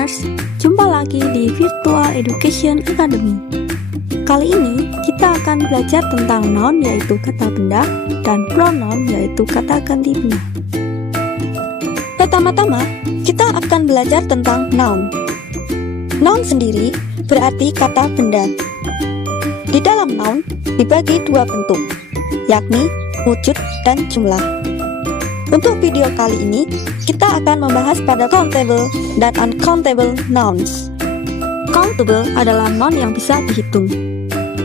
learners, jumpa lagi di Virtual Education Academy. Kali ini kita akan belajar tentang noun yaitu kata benda dan pronoun yaitu kata ganti benda. Pertama-tama, kita akan belajar tentang noun. Noun sendiri berarti kata benda. Di dalam noun dibagi dua bentuk, yakni wujud dan jumlah. Untuk video kali ini, kita akan membahas pada countable dan uncountable nouns. Countable adalah noun yang bisa dihitung.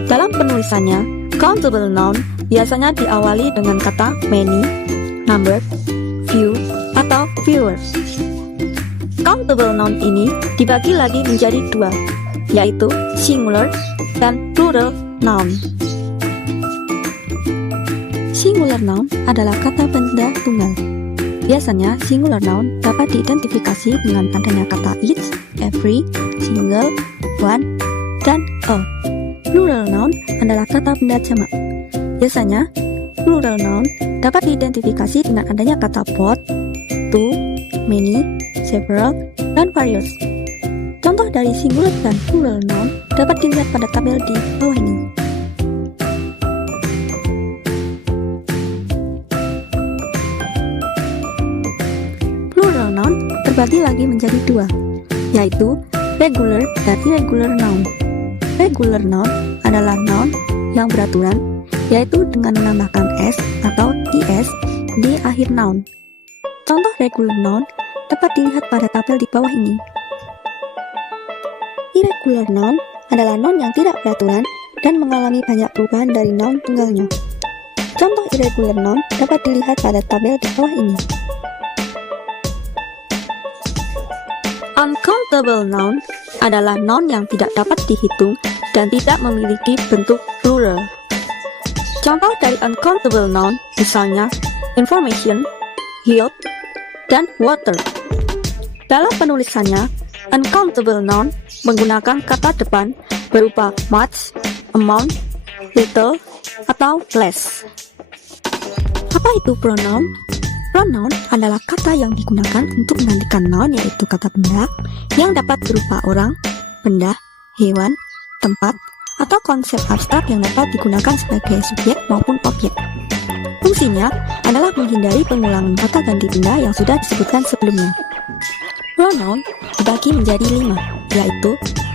Dalam penulisannya, countable noun biasanya diawali dengan kata many, number, few, atau fewer. Countable noun ini dibagi lagi menjadi dua, yaitu singular dan plural noun. Singular noun adalah kata benda tunggal. Biasanya, singular noun dapat diidentifikasi dengan adanya kata each, every, single, one, dan a. Plural noun adalah kata benda jamak. Biasanya, plural noun dapat diidentifikasi dengan adanya kata both, two, many, several, dan various. Contoh dari singular dan plural noun dapat dilihat pada tabel di bawah ini. Plural noun terbagi lagi menjadi dua, yaitu regular dan irregular noun. Regular noun adalah noun yang beraturan, yaitu dengan menambahkan s atau is di akhir noun. Contoh regular noun dapat dilihat pada tabel di bawah ini. Irregular noun adalah noun yang tidak beraturan dan mengalami banyak perubahan dari noun tunggalnya. Contoh irregular noun dapat dilihat pada tabel di bawah ini. Uncountable noun adalah noun yang tidak dapat dihitung dan tidak memiliki bentuk plural. Contoh dari uncountable noun misalnya information, health, dan water. Dalam penulisannya, uncountable noun menggunakan kata depan berupa much, amount, little, atau less. Apa itu pronoun? Pronoun adalah kata yang digunakan untuk menggantikan noun yaitu kata benda yang dapat berupa orang, benda, hewan, tempat, atau konsep abstrak yang dapat digunakan sebagai subjek maupun objek. Fungsinya adalah menghindari pengulangan kata ganti benda yang sudah disebutkan sebelumnya. Pronoun dibagi menjadi 5, yaitu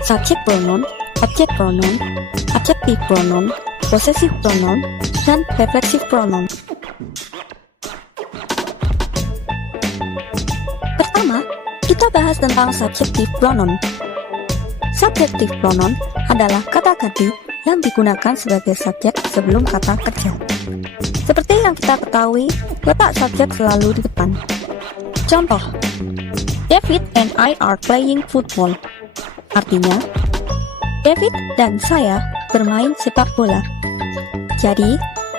subject pronoun, object pronoun, adjective pronoun, possessive pronoun, dan reflexive pronoun. Pertama, kita bahas tentang subjective pronoun. Subjective pronoun adalah kata ganti yang digunakan sebagai subjek sebelum kata kerja. Seperti yang kita ketahui, letak subjek selalu di depan. Contoh, David and I are playing football. Artinya, David dan saya bermain sepak bola. Jadi,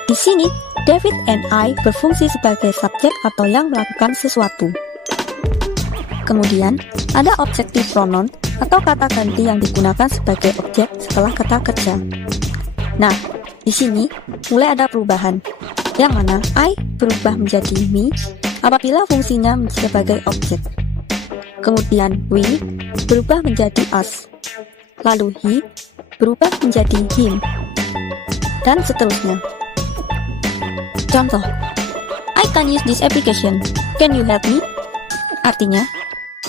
di sini David and I berfungsi sebagai subjek atau yang melakukan sesuatu. Kemudian, ada objective pronoun atau kata ganti yang digunakan sebagai objek setelah kata kerja. Nah, di sini mulai ada perubahan, yang mana I berubah menjadi me apabila fungsinya sebagai objek. Kemudian we berubah menjadi us. Lalu he berubah menjadi him. Dan seterusnya. Contoh, I can use this application. Can you help me? Artinya,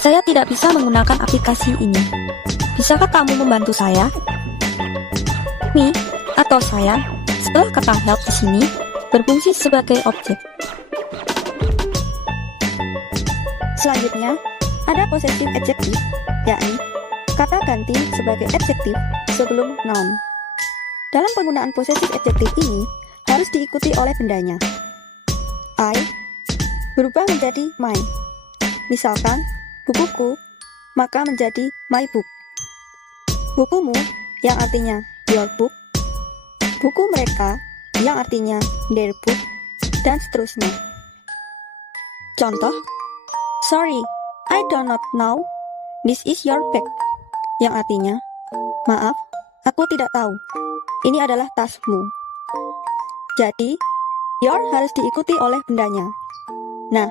saya tidak bisa menggunakan aplikasi ini. Bisakah kamu membantu saya? Me atau saya setelah kata help di sini berfungsi sebagai objek. Selanjutnya, ada possessive adjective, yakni kata ganti sebagai adjektif sebelum noun. Dalam penggunaan possessive adjective ini harus diikuti oleh bendanya. I berubah menjadi my. Misalkan, bukuku, maka menjadi my book. Bukumu, yang artinya your book. Buku mereka, yang artinya their book, dan seterusnya. Contoh, sorry, I do not know. This is your bag. Yang artinya, maaf, aku tidak tahu. Ini adalah tasmu. Jadi, your harus diikuti oleh bendanya. Nah,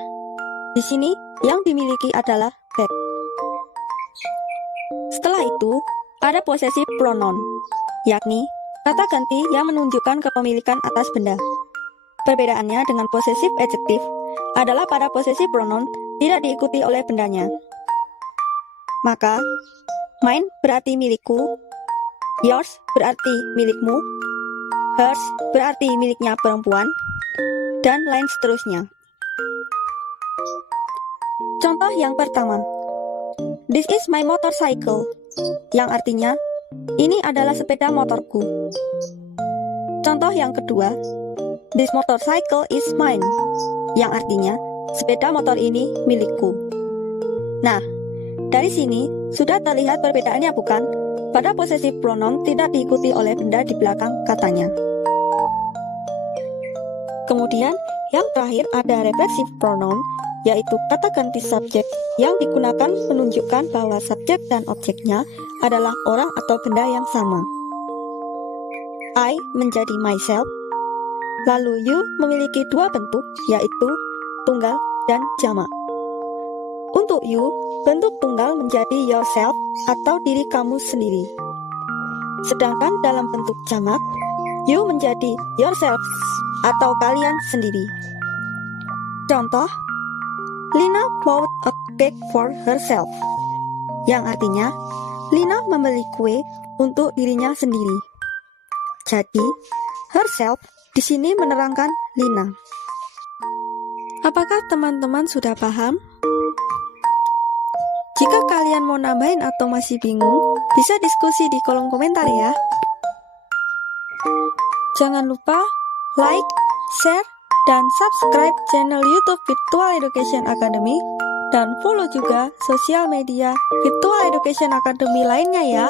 di sini yang dimiliki adalah bag. Setelah itu, ada possessive pronoun, yakni kata ganti yang menunjukkan kepemilikan atas benda. Perbedaannya dengan possessive adjective adalah pada possessive pronoun tidak diikuti oleh bendanya. Maka, mine berarti milikku, yours berarti milikmu, hers berarti miliknya perempuan, dan lain seterusnya. Contoh yang pertama, this is my motorcycle, yang artinya, ini adalah sepeda motorku. Contoh yang kedua, this motorcycle is mine, yang artinya, sepeda motor ini milikku. Nah, dari sini, sudah terlihat perbedaannya bukan? Pada possessive pronoun tidak diikuti oleh benda di belakang katanya. Kemudian, yang terakhir ada reflexive pronoun, yaitu kata ganti subjek yang digunakan menunjukkan bahwa subjek dan objeknya adalah orang atau benda yang sama. I menjadi myself, lalu you memiliki dua bentuk, yaitu tunggal dan jamak. Untuk you, bentuk tunggal menjadi yourself atau diri kamu sendiri. Sedangkan dalam bentuk jamak, you menjadi yourselves atau kalian sendiri. Contoh, Lina bought a cake for herself, yang artinya Lina membeli kue untuk dirinya sendiri. Jadi, herself di sini menerangkan Lina. Apakah teman-teman sudah paham? Jika kalian mau nambahin atau masih bingung, bisa diskusi di kolom komentar ya. Jangan lupa like, share, dan subscribe channel YouTube Virtual Education Academy, dan follow juga sosial media Virtual Education Academy lainnya ya.